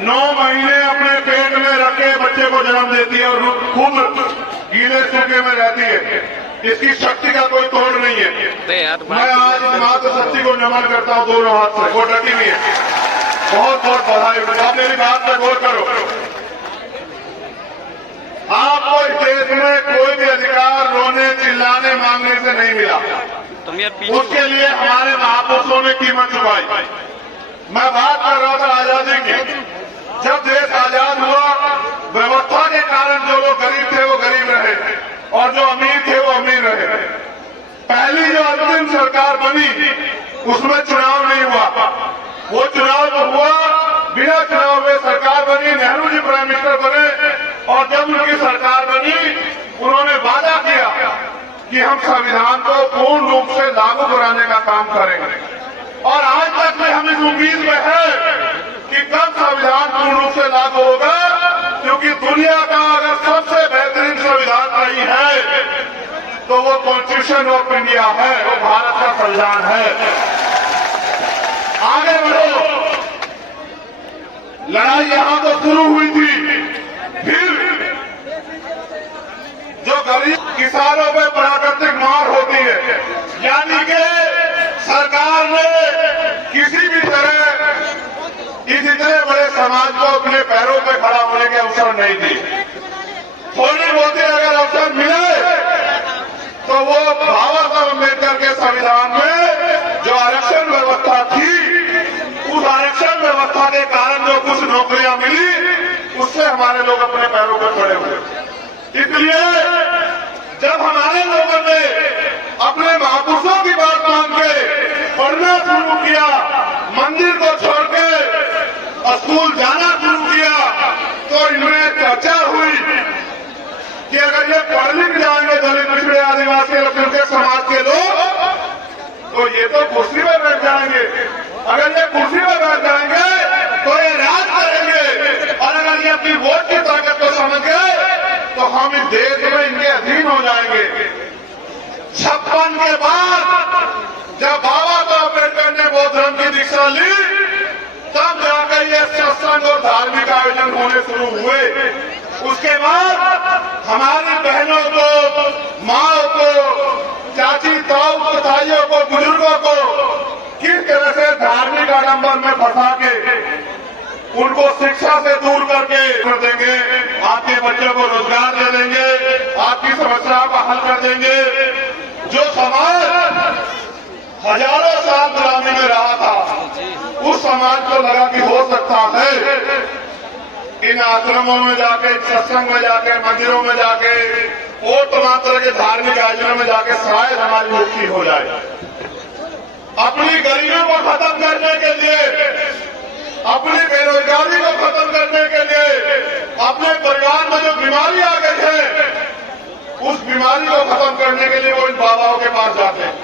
9 महीने अपने पेट में रखे बच्चे को जन्म देती है और खूब गीले सूखे में रहती है। इसकी शक्ति का कोई तोड़ नहीं है। मैं आज इस मातृ शक्ति को नमन करता हूं दोनों हाथ से। वो डटी हुई है। बहुत बहुत बधाई। आप मेरी बात पर गौर करो। आपको इस देश में कोई भी अधिकार रोने चिल्लाने मांगने से नहीं मिला। उसके लिए हमारे महापुरुषों ने कीमत चुकाई। मैं बात कर रहा था आजादी की। जब देश आजाद हुआ, व्यवस्था के कारण जो लोग गरीब थे वो गरीब रहे और जो अमीर थे वो अमीर रहे। पहली जो अंतिम सरकार बनी उसमें चुनाव नहीं हुआ। वो चुनाव जो हुआ, बिना चुनाव में सरकार बनी। नेहरू जी प्राइम मिनिस्टर बने और जब उनकी सरकार बनी उन्होंने वादा किया कि हम संविधान को पूर्ण रूप से लागू कराने का काम करेंगे। और आज तक में हम इस उम्मीद में है कि कब संविधान पूर्ण रूप से लागू होगा, क्योंकि दुनिया का अगर सबसे बेहतरीन संविधान कहीं है तो वो कॉन्स्टिट्यूशन ऑफ इंडिया है, वो भारत का संविधान है। आगे बढ़ो। लड़ाई यहां तो शुरू हुई थी, फिर जो गरीब किसानों पे प्राकृतिक मार होती है, यानी कि सरकार ने किसी भी तरह इस इतने बड़े समाज को अपने पैरों पे खड़ा होने के अवसर नहीं दी। थोड़ी बहुत अगर अवसर मिले तो वो बाबा साहब अम्बेडकर के संविधान में जो आरक्षण व्यवस्था थी, उस आरक्षण व्यवस्था के कारण जो कुछ नौकरियां मिली, उससे हमारे लोग अपने पैरों पर खड़े हुए। इसलिए जब हमारे लोगों ने अपने महापुरुषों की बात मान के पढ़ना शुरू किया, मंदिर को छोड़ के स्कूल जाना शुरू किया, तो इनमें चर्चा हुई कि अगर ये पढ़ लिख जाएंगे दलित पिछड़े आदिवासी और फिर समाज के लोग, तो ये तो कुर्सी पर बैठ जाएंगे। अगर ये कुर्सी पर बैठ जाएंगे तो ये राज करेंगे, और अगर ये अपनी वोट की ताकत को समझ गए तो हम इस देश में इनके अधीन हो जाएंगे। 56 के बाद जब बाबा साहब अम्बेडकर ने बौद्ध धर्म की दीक्षा ली, तब जाकर ये सत्संग और धार्मिक आयोजन होने शुरू हुए। उसके बाद हमारी बहनों को, माओ को, चाची ताऊ ताइयों को, बुजुर्गों को किस तरह से धार्मिक आडंबर में फंसा के उनको शिक्षा से दूर करके कर देंगे, आपके बच्चों को रोजगार दे देंगे, आपकी समस्याओं का हल कर देंगे। जो समाज हजारों साल गुलामी में रहा था, उस समाज को लगा कि हो सकता है इन आश्रमों में जाके, सत्संग में जाके, मंदिरों में जाके, और तमाम तरह के धार्मिक आयोजनों में जाके शायद हमारी मुक्ति हो जाए। अपनी गरीबी को खत्म करने के लिए, अपनी बेरोजगारी को खत्म करने के लिए, अपने परिवार में जो बीमारी आ गई है, उस बीमारी को खत्म करने के लिए वो इन बाबाओं के पास जाते हैं।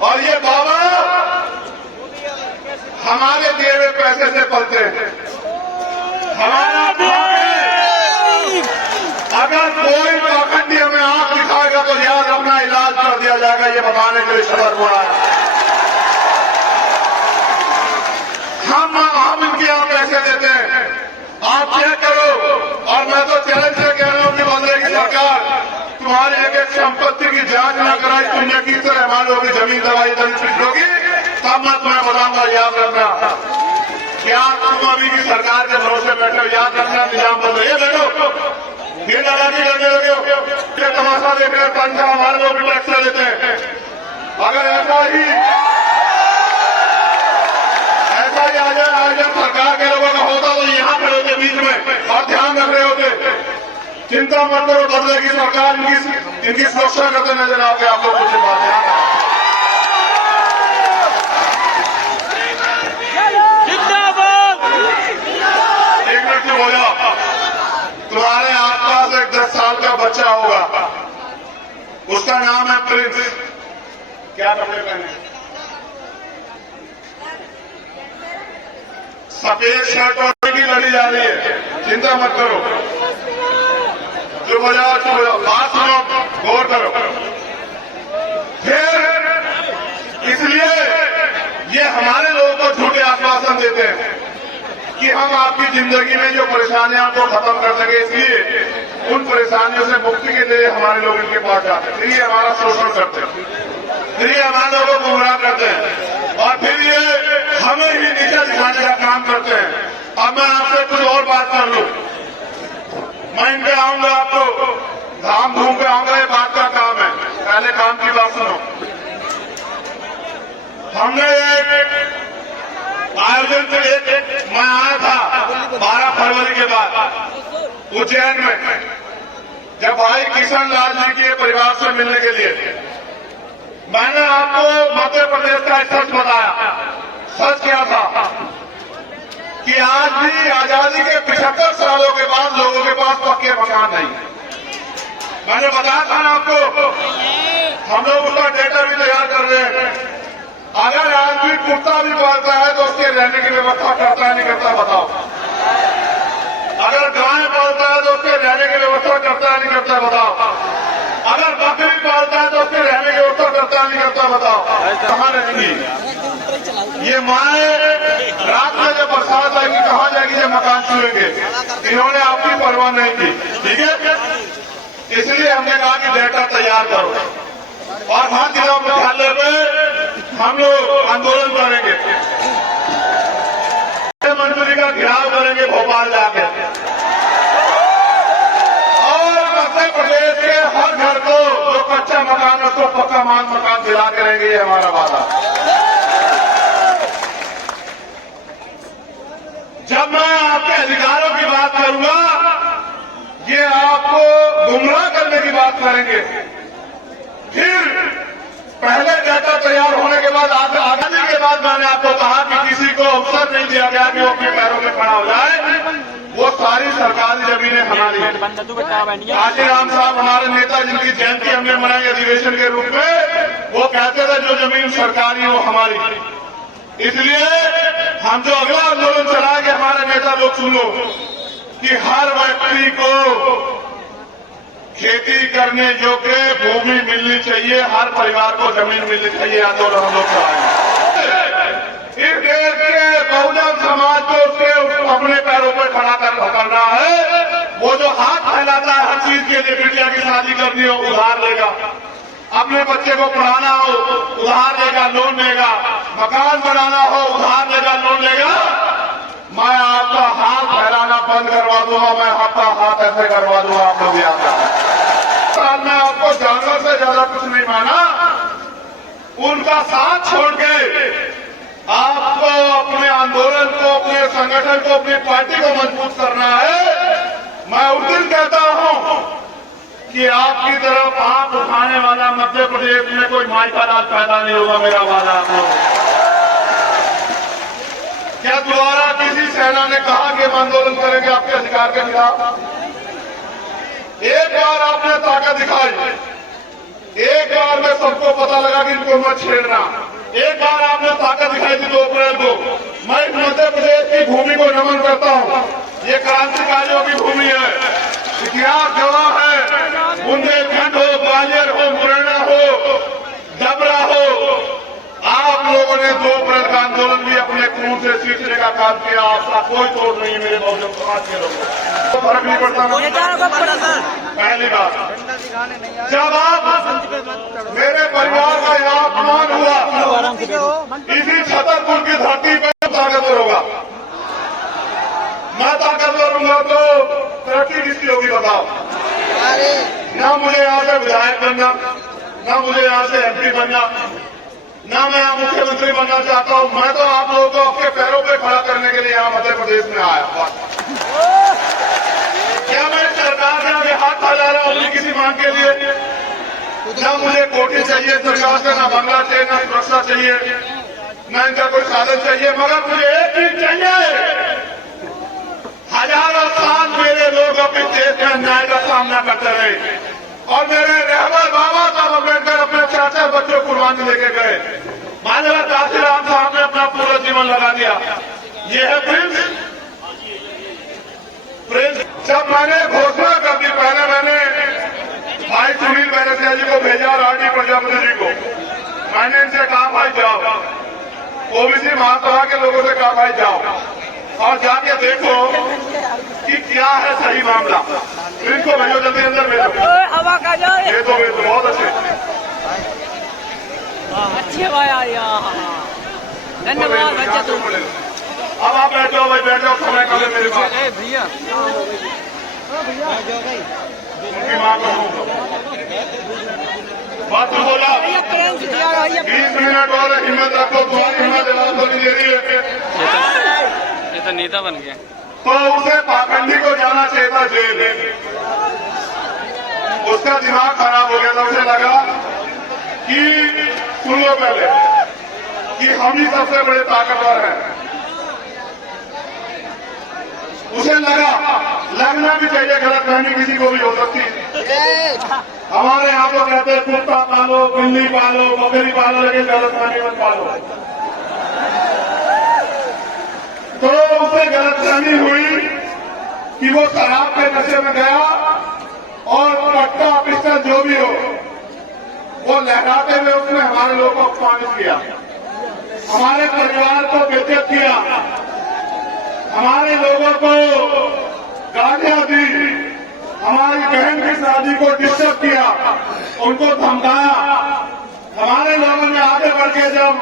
और ये बाबा हमारे दिए हुए पैसे से पलते हैं। हमारा अगर कोई पाखंडी हमें आंख दिखाएगा तो याद अपना इलाज कर दिया जाएगा, ये बताने के लिए सदर हुआ है। हम इनके यहाँ पैसे देते हैं, आप चेक करो। और मैं तो चैलेंज से कह रहा हूँ कि बदले की सरकार तुम्हारी एक एक संपत्ति की जांच न कराई, तुमने किस तरह हमारे लोगों की जमीन दवाई दलित पिछड़ोगी, तब मैं तुम्हें बताऊंगा। याद रखना, क्या तुम अभी की सरकार के भरोसे बैठे हो? याद रखना, निजाम बदलो। ये देखो, ये दादाजी करने लगे हो, ये तमाशा देख रहे, पंजा हमारे लोग भी टैक्स लेते हैं। अगर ऐसा ही आयोजन सरकार के लोगों का होता तो यहाँ खड़े होते बीच में और ध्यान रख रहे होते। चिंता मत करो, बदले की सरकार इनकी सुरक्षा करते नजर आओगे आप लोग। कुछ बात ध्यान एक मिनट से बोला, तुम्हारे आसपास एक 10 साल का बच्चा होगा, उसका नाम है प्रिंस। क्या कपड़े पहने? सफेद शर्ट और की लड़ी जा रही है। चिंता मत करो, चुप हो जाओ, चुप हो जाओ, बात सुनो, गौर करो। फिर इसलिए ये हमारे लोगों को झूठे आत्मा देते हैं कि हम आपकी जिंदगी में जो परेशानियां को खत्म कर सके, इसलिए उन परेशानियों से मुक्ति के लिए हमारे लोग इनके पास जाते हैं, फिर ये हमारा शोषण करते हैं, फिर ये हमारे लोगों को गुमराह करते हैं और फिर ये हमें ही नीचा दिखाने का काम करते हैं। अब मैं आपसे कुछ और बात कर लूं, मैं इन पे आऊंगा, आपको धाम धूम पे आऊंगा, ये बात का काम है। पहले काम की बात सुनो। हमने एक आयोजन से मैं आया था 12 फरवरी के बाद उज्जैन में, जब भाई किशन लाल जी के परिवार से मिलने के लिए मैंने आपको मध्य प्रदेश का सच बताया। सच क्या था कि आज भी आजादी के 75 सालों के बाद लोगों के पास पक्के मकान नहीं। मैंने बताया था ना आपको, हम लोग उसका डेटा भी तैयार कर रहे हैं। अगर आदमी कुत्ता भी पालता है तो उसके रहने की व्यवस्था करता है नहीं करता, बताओ। अगर गाय पालता है तो उसके रहने की व्यवस्था करता है नहीं करता, बताओ। अगर बकरी पालता है तो उसके रहने की व्यवस्था करता है नहीं करता, बताओ। कहाँ रहेंगी ये माए? रात में जब बरसात आएगी कहाँ जाएगी जब मकान छूएंगे? इन्होंने आपकी परवाह नहीं की, ठीक है। इसलिए हमने कहा कि डेटा तैयार करो और हर जिला मुख्यालय पे हम लोग आंदोलन करेंगे, मंत्री का घेराव करेंगे भोपाल जाके, और मध्य प्रदेश के हर घर को जो कच्चा मकान है उसको पक्का मकान दिला करेंगे, ये हमारा वादा। जब मैं आपके अधिकारों की बात करूंगा, ये आपको गुमराह करने की बात करेंगे। फिर पहले डेटा तैयार होने के बाद आजादी के बाद मैंने आपको कहा कि किसी को अवसर नहीं दिया गया कि वो अपने पैरों में खड़ा हो जाए। वो सारी सरकारी जमीनें हमारी हैं। आशीराम साहब हमारे नेता, जिनकी जयंती हमने मनाई अधिवेशन के रूप में, वो कहते थे जो जमीन सरकारी हो हमारी। इसलिए हम जो अगला आंदोलन चलाएंगे, हमारे नेता लोग सुनो कि हर व्यक्ति को खेती करने योग्य भूमि मिलनी चाहिए, हर परिवार को जमीन मिलनी चाहिए। आंदोलन हम लोग चलाएंगे। इस देश के बहुजन समाज को उसके अपने पैरों पर खड़ा करना है। वो जो हाथ फैलाता है हर चीज के लिए, बिटिया की शादी करनी हो उधार लेगा, अपने बच्चे को पढ़ाना हो उधार लेगा, लोन लेगा, मकान बनाना हो उधार लेगा, लोन लेगा। मैं आपका हाथ फैलाना बंद करवा दूंगा, मैं आपका हाथ ऐसे करवा दूंगा, आप लोग याद रखें। साल में आपको जानवर से ज्यादा कुछ नहीं माना, उनका साथ छोड़ के आपको अपने आंदोलन को, अपने संगठन को, अपनी पार्टी को मजबूत करना है। मैं उस दिन कहता हूं कि आपकी तरफ हाथ उठाने वाला मध्य प्रदेश में कोई माई का राज पैदा नहीं होगा, मेरा वादा आप लोग। क्या दोबारा किसी सेना ने कहा कि हम आंदोलन करेंगे आपके अधिकार के खिलाफ? एक बार आपने ताकत दिखाई, एक बार में सबको पता लगा कि इनको मत छेड़ना। एक बार आपने ताकत दिखाई थी 2 अप्रैल को। मैं इस मध्य प्रदेश की भूमि को नमन करता हूं। ये क्रांतिकारियों की भूमि है, इतिहास गवाह है। बुंदेलखंड हो, ग्वालियर हो, मुरैना हो, डबरा हो, आप लोगों ने 2 अप्रैल का आंदोलन भी अपने खून से सींचने का काम किया। आपका कोई तोड़ नहीं है मेरे बहुजन समाज के लोगों को, फर्क नहीं पड़ता। पहली बात, जब आप मेरे परिवार का यहाँ अपमान हुआ, इसी छतरपुर की धरती पे ताकतवर होगा। मैं ताकतवर हूंगा तो तरक्की किसकी होगी बताओ? ना मुझे यहाँ से विधायक बनना, ना मुझे यहाँ से एमपी बनना, ना मैं यहाँ मुख्यमंत्री बनना चाहता हूँ। मैं तो आप लोगों को आपके पैरों पे खड़ा करने के लिए यहाँ मध्य प्रदेश में आया। क्या मैं सरकार से आगे हाथ फैला रहा हूँ अपनी किसी मांग के लिए? ना मुझे कोठी चाहिए सरकार से, ना बंगला चाहिए, ना सुरक्षा चाहिए, ना इनका कोई साधन चाहिए, मगर मुझे एक चीज चाहिए। हजारों साल मेरे लोग अपने देश के अन्याय का सामना करते रहे और मेरे रहबर बाबा साहब अम्बेडकर अपने 4 बच्चों को कुर्बानी लेके गए। माननीय काशीराम साहब ने अपना पूरा जीवन लगा दिया। ये है प्रिंस। जब मैंने घोषणा कर दी, पहले मैंने भाई सुनील बैरसिया जी को भेजा और आरडी प्रजापति जी को। मैंने इनसे कहा भाई जाओ ओबीसी महासभा के लोगों से कहा भाई जाओ और जाके देखो कि क्या है सही मामला। इनको भेजो जल्दी अंदर भेजो। हवा का जाए ये तो बहुत अच्छे अच्छी हवा धन्यवाद बच्चा तुम। अब आप बैठो भाई बैठो समय कम है मेरे पास। भैया उनकी मां को बात तो बोला 20 मिनट और हिम्मत रखो। तुम्हारी हिम्मत जवाब तो नहीं दे रही है। ये तो नेता बन गया। तो उसे पाखंडी को जाना चाहिए था जेल। उसका दिमाग खराब हो गया था। उसे लगा कि सुन लो पहले कि हम ही सबसे बड़े ताकतवर हैं। उसे लगना भी चाहिए गलतफहमी किसी को भी हो सकती है। हमारे यहाँ तो कहते हैं कुत्ता पालो, बिल्ली पालो, बकरी पालो, लेकिन गलतफहमी मत पालो। तो उसे गलतफहमी हुई कि वो शराब के नशे में गया और पट्टा पिस्टल जो भी हो वो लहराते हुए उसने हमारे लोगों को अपमानित किया, हमारे परिवार को बेइज्जत किया, हमारे लोगों को गालियां दी, हमारी बहन की शादी को डिस्टर्ब किया, उनको धमकाया। हमारे लोगों ने आगे बढ़ के जब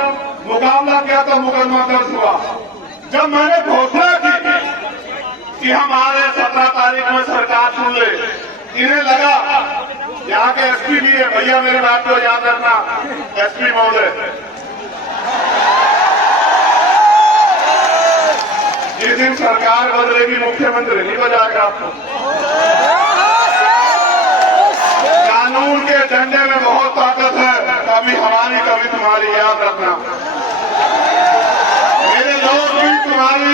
मुकाबला किया तो मुकदमा दर्ज हुआ। जब मैंने घोषणा की कि हमारे 17 तारीख में सरकार सुन ले, इन्हें लगा यहाँ के एसपी भी है। भैया मेरे बात को याद रखना, एसपी महोदय, जिस दिन सरकार बदलेगी मुख्यमंत्री नहीं बजाएगा आपको। कानून के डंडे में बहुत ताकत है, कभी हमारी कभी तुम्हारी, याद रखना। मेरे लोग भी तुम्हारी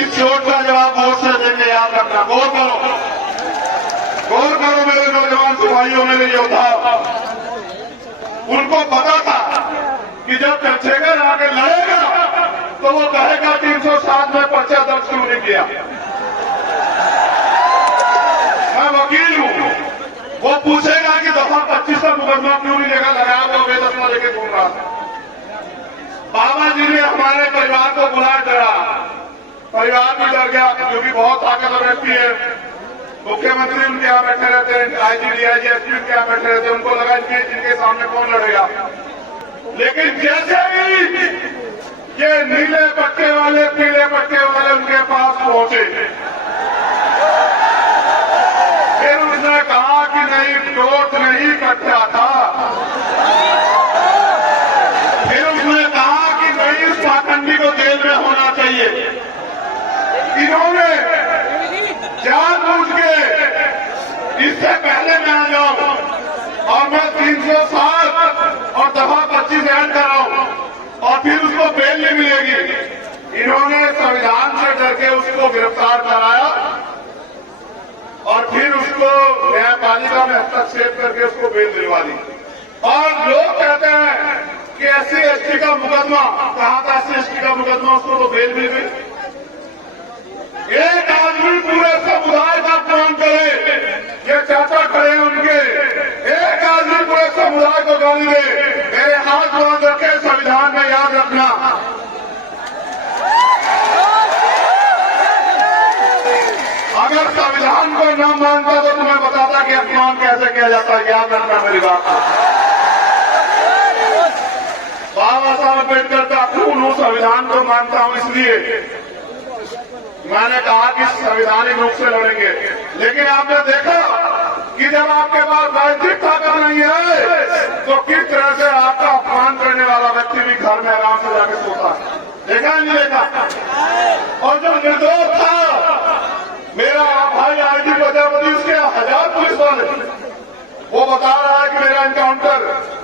इस चोट का जवाब वोट से देंगे, याद रखना। गौर करो मेरे नौजवान सिपाहियों, मेरे योद्धा। उनको पता था कि जब चंद्रशेखर आगे लड़ेगा तो वो कहेगा 307 में पर्चा दर्ज क्यों नहीं किया। मैं वकील हूं, वो पूछेगा कि दफा 25 का मुकदमा क्यों नहीं लगाया, वो बेदखला लेके घूम रहा था। बाबा जी ने हमारे परिवार को बुला डरा, परिवार भी डर गया क्योंकि बहुत ताकतवर व्यक्ति है। मुख्यमंत्री उनके यहाँ बैठे रहते हैं, आईजी डीआईजी एसपी उनके यहाँ बैठे रहते हैं। उनको लगा इनके सामने कौन लड़ेगा। लेकिन जैसे ही ये नीले पट्टे वाले पीले पट्टे वाले उनके पास पहुंचे, फिर उसने कहा कि नहीं, टोट नहीं कट्टा था। फिर उसने कहा कि नहीं, इस पाखंडी को जेल में होना चाहिए। इन्होंने जानबूझ के इससे पहले मैं आ जाऊं और मैं 307 और दफा 25 ऐड कराऊं और फिर उसको बेल नहीं मिलेगी। इन्होंने संविधान से डर के उसको गिरफ्तार कराया और फिर उसको न्यायपालिका में हस्तक्षेप करके उसको बेल दिलवा दी। और लोग कहते हैं कि SC ST का मुकदमा, कहा था SC ST का मुकदमा, उसको तो बेल मिल गई। एक आदमी पूरे समुदाय का अपमान करे, ये चाचा खड़े हैं उनके, एक आदमी पूरे समुदाय को गाली दे, मेरे हाथ बांध रखे संविधान में, याद रखना। अगर संविधान को न मानता तो तुम्हें बताता कि अपमान कैसे किया जाता है, याद रखना मेरी बात को। बाबा साहब अम्बेडकर का खून हूं, संविधान को मानता हूं, इसलिए मैंने कहा कि संवैधानिक रूप से लड़ेंगे। लेकिन आपने देखा कि जब आपके पास राजनीतिक ताकत नहीं है तो किस तरह से आपका अपमान करने वाला व्यक्ति भी घर में आराम से जाके सोता है। देखा नहीं देखा। और जो निर्दोष था मेरा भाई आईजी प्रजापति, उसके 1000 पुलिस वाले, वो बता रहा है कि मेरा एनकाउंटर,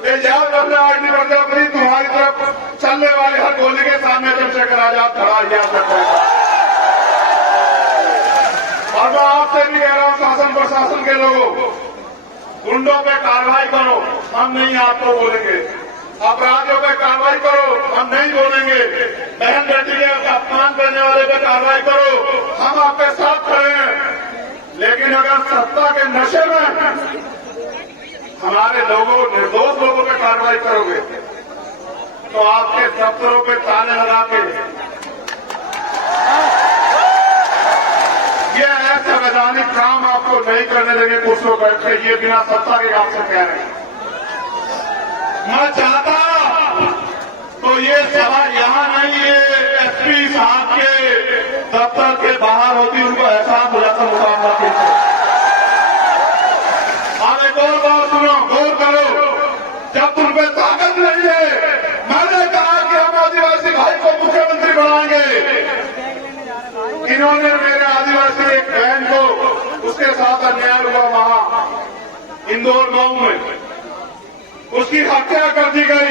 ये याद रखना आईजी प्रजापति, तुम्हारी तरफ चलने वाली हर गोली के सामने चंद्रशेखर आजाद खड़ा, याद रखना। और मैं आपसे भी कह रहा हूं, शासन प्रशासन के लोगों, गुंडों पे कार्रवाई करो, हम नहीं आपको बोलेंगे। अपराधियों पे कार्रवाई करो, हम नहीं बोलेंगे। बहन बेटी के अपमान करने वाले पे कार्रवाई करो, हम आपके साथ खड़े हैं। लेकिन अगर सत्ता के नशे में हमारे लोगों, निर्दोष लोगों पे कार्रवाई करोगे तो आपके दफ्तरों पे ताले लगा के ये असंवैधानिक काम आपको नहीं करने देंगे कुर्सियों बैठ के, ये बिना सत्ता के आपसे कह रहे हैं। मैं चाहता तो ये सभा यहाँ नहीं, ये एसपी साहब के दफ्तर के बाहर होती, उनको एहसास हो जाता मुकाबला के। अब एक और बात सुनो, गौर करो, जब तुम पे ताकत नहीं है, मैंने कहा कि हम आदिवासी भाई को मुख्यमंत्री बनाएंगे। इन्होंने मेरे आदिवासी एक बहन को, उसके साथ अन्याय हुआ वहां इंदौर गांव में, उसकी हत्या कर दी गई।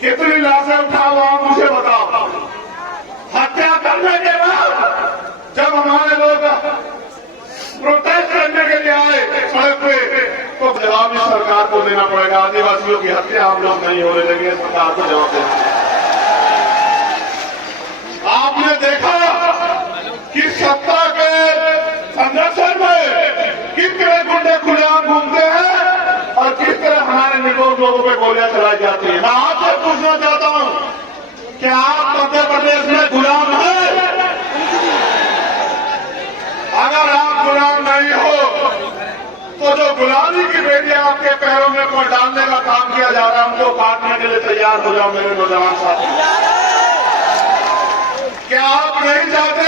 कितनी लाशें उठाओ आप मुझे बताओ। हत्या करने के बाद जब हमारे लोग प्रोटेस्ट करने के लिए आए सड़क पे, तो जवाब इस सरकार को देना पड़ेगा। आदिवासियों की हत्या हम लोग नहीं होने देंगे, सरकार को जवाब देना। आपने देखा कि सत्ता के संरक्षण में किस तरह गुंडे खुलेआम घूमते हैं और किस तरह हमारे निर्दोष लोगों पे गोलियां चलाई जाती है। मैं आपसे पूछना चाहता हूं कि आप मध्य प्रदेश में गुलाम हैं? अगर आप गुलाम नहीं हो तो जो गुलामी की बेटियां आपके पैरों में को डालने का काम किया जा रहा है, उनको काटने के लिए तैयार हो जाओ मेरे नौजवान साथी। क्या आप नहीं चाहते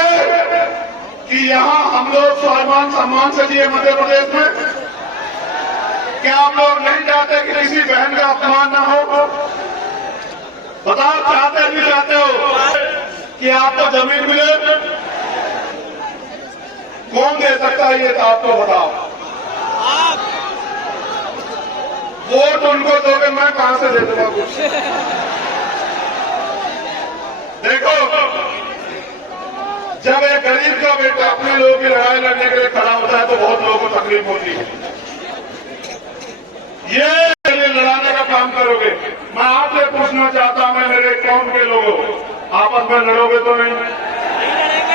कि यहाँ हम लोग स्वाभिमान सम्मान से जिए मध्य प्रदेश में? क्या आप लोग नहीं चाहते कि किसी बहन का अपमान न हो? बताओ, चाहते नहीं चाहते हो कि आपको जमीन मिले? कौन दे सकता है ये तो आपको बताओ। वोट उनको दोगे, मैं कहां से दे दूंगा कुछ? देखो, जब एक गरीब का बेटा अपने लोगों की लड़ाई लड़ने के लिए खड़ा होता है तो बहुत लोगों को तकलीफ होती है। ये लड़ाने का काम करोगे? मैं आपसे पूछना चाहता हूं, मैं मेरे कौम के लोगों, आपस में लड़ोगे तो नहीं?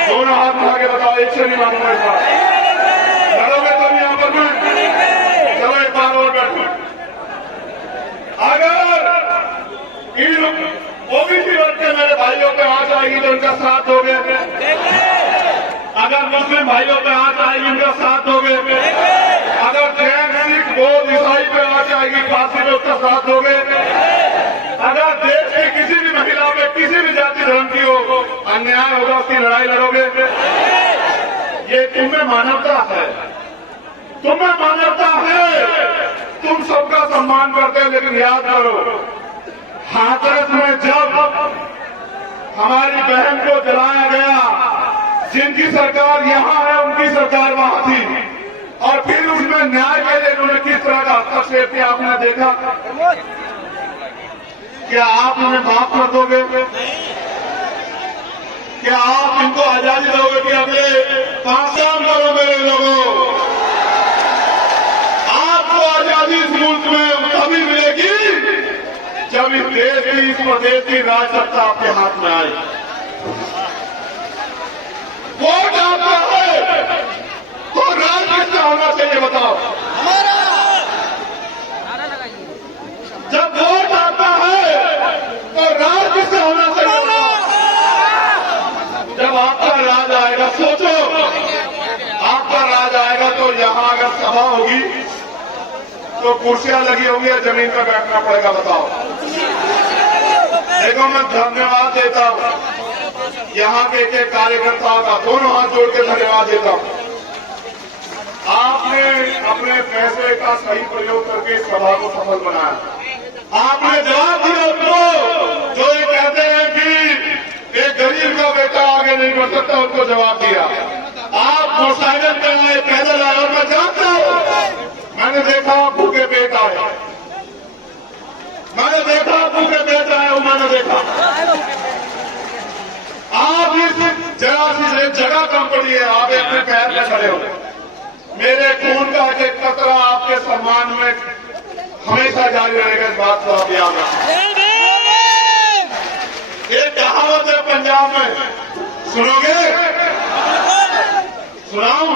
दोनों हाथ उठा के बताओ, एक से नहीं मानूंगा इस बार। लड़ोगे तो नहीं आपस में? चलो एक बार और बैठो। अगर इन ओबीसी वर्ग के मेरे भाइयों पे आंच आएगी तो इनका साथ दोगे? अगर मुस्लिम भाइयों पे आंच आएगी इनका साथ दोगे? अगर जैन, सिख, बौद्ध, ईसाई पे आंच आएगी पार्टी में, उसका साथ दोगे? अगर देश की किसी भी महिला में किसी भी जाति धर्म की हो अन्याय होगा, उसकी लड़ाई लड़ोगे? ये तुम्हें मानवता है, तुम्हें मानवता है। तुम सबका सम्मान करते हो, लेकिन याद करो, हाथरस में जब हमारी बहन को जलाया गया, जिनकी सरकार यहाँ है उनकी सरकार वहां थी, और फिर उसमें न्याय के लिए उन्होंने किस तरह का हस्तक्षेप किया आपने देखा? क्या आप उन्हें माफ कर दोगे? क्या आप इनको आजादी दोगे कि अगले 5 साल करो? मेरे लोगों, आपको आजादी इस मुल्क में तभी मिलेगी जब इस देश की, इस प्रदेश की राज सत्ता आपके हाथ में आए। वोट आपका है तो राज किसका होना चाहिए बताओ? जब वोट आपका है तो राज किसका होना चाहिए बताओ? जब आपका राज आएगा, सोचो, आपका राज आएगा तो यहाँ अगर सभा होगी तो कुर्सियां लगी होंगी या जमीन पर बैठना पड़ेगा बताओ? देखो, मैं धन्यवाद देता हूं यहाँ के एक कार्यकर्ताओं का, दोनों हाथ जोड़ के धन्यवाद देता हूं। आपने अपने फैसले का सही प्रयोग करके इस सभा को सफल बनाया। आपने जवाब दिया उनको जो ये कहते हैं कि एक गरीब का बेटा आगे नहीं बढ़ सकता, उनको जवाब दिया। आप मोटरसाइकिल पे आए, पैदल आए, और मैं जानता हूं, मैंने देखा भूखे पेट आए, मैंने देखा भूखे पेट आए, मैंने देखा। आप इस जरा सी जगह कम पड़ी है, आप अपने पैर में खड़े हो। मेरे खून का एक कतरा आपके सम्मान में हमेशा जारी रहेगा, इस बात को आप याद रखें। एक कहावत है पंजाब में, सुनोगे? सुनाऊं?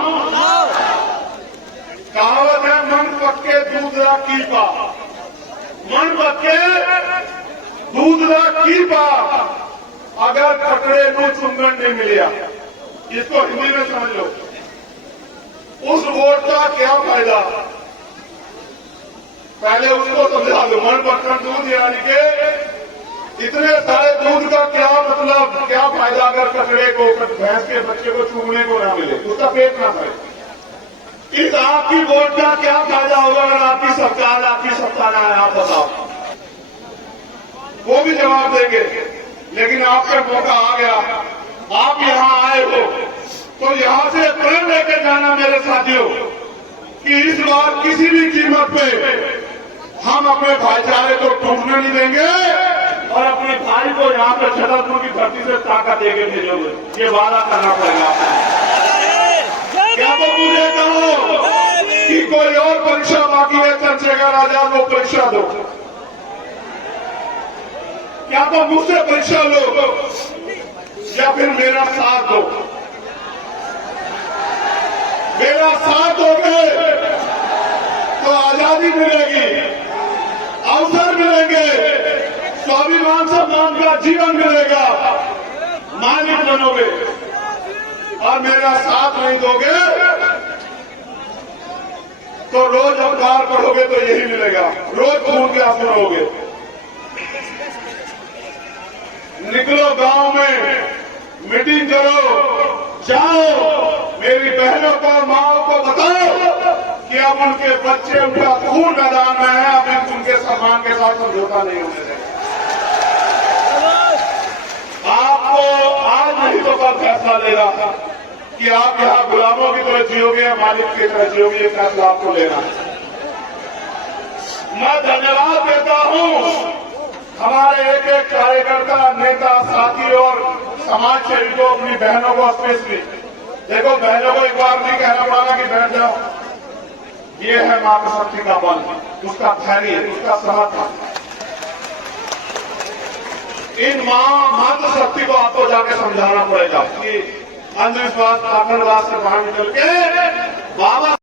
कहावत है, मन पक्के दूध की पा, मन पक्के दूधना की बात अगर कटड़े को चुंगन नहीं मिलिया, इसको हिंदी में समझ लो, उस वोट का क्या फायदा? पहले उसको समझा दो। मन पत्थर दूध यानी के इतने सारे दूध का क्या मतलब, क्या फायदा अगर कचड़े को, भैंस के बच्चे को चूमने को ना मिले, उसका पेट ना भरे। इस आपकी वोट का क्या फायदा होगा अगर आपकी सरकार, आपकी सत्ता ना है? आप बताओ। वो भी जवाब देंगे, लेकिन आपका मौका आ गया, आप यहां आए हो, तो यहां से प्रण लेकर जाना मेरे साथियों कि इस बार किसी भी कीमत पे हम अपने भाईचारे को टूटने नहीं देंगे और अपने भाई को यहां पर छतरपुर की धरती से ताकत देके भेजोगे। ये वादा करना पड़ेगा। क्या तो मुझे कहो कि कोई और परीक्षा बाकी है, चंद्रशेखर आजाद वो परीक्षा दो, क्या तो मुझसे परीक्षा लो या फिर मेरा साथ दो। मेरा साथ दोगे तो आजादी मिलेगी, अवसर मिलेंगे, स्वाभिमान सम्मान का जीवन मिलेगा, मालिक बनोगे। और मेरा साथ नहीं दोगे तो रोज अवतार पढ़ोगे तो यही मिलेगा, रोज खून के आंसू रहोगे। निकलो गांव में, मीटिंग करो, जाओ, मेरी बहनों को, माओ को बताओ कि अब उनके बच्चे, उनका खून मैदान में है, अब उनके सम्मान के साथ समझौता नहीं होने देंगे। आपको आज नहीं तो कल फैसला लेगा कि आप यहां गुलामों की तरह जियोगे या मालिक की तरह जियोगे, ये फैसला आपको लेना है। मैं धन्यवाद देता हूं हमारे एक एक कार्यकर्ता, नेता, साथी और समाज सेवी को, अपनी बहनों को स्पेशली। देखो, बहनों को एक बार नहीं कहना पड़ा कि बैठ जाओ, ये है मातृशक्ति का बल, उसका धैर्य, उसका समर्थन। इन मातृशक्ति को आपको जाके समझाना पड़ेगा कि अंधविश्वास, पाखंडवाद से बाहर निकल के बाबा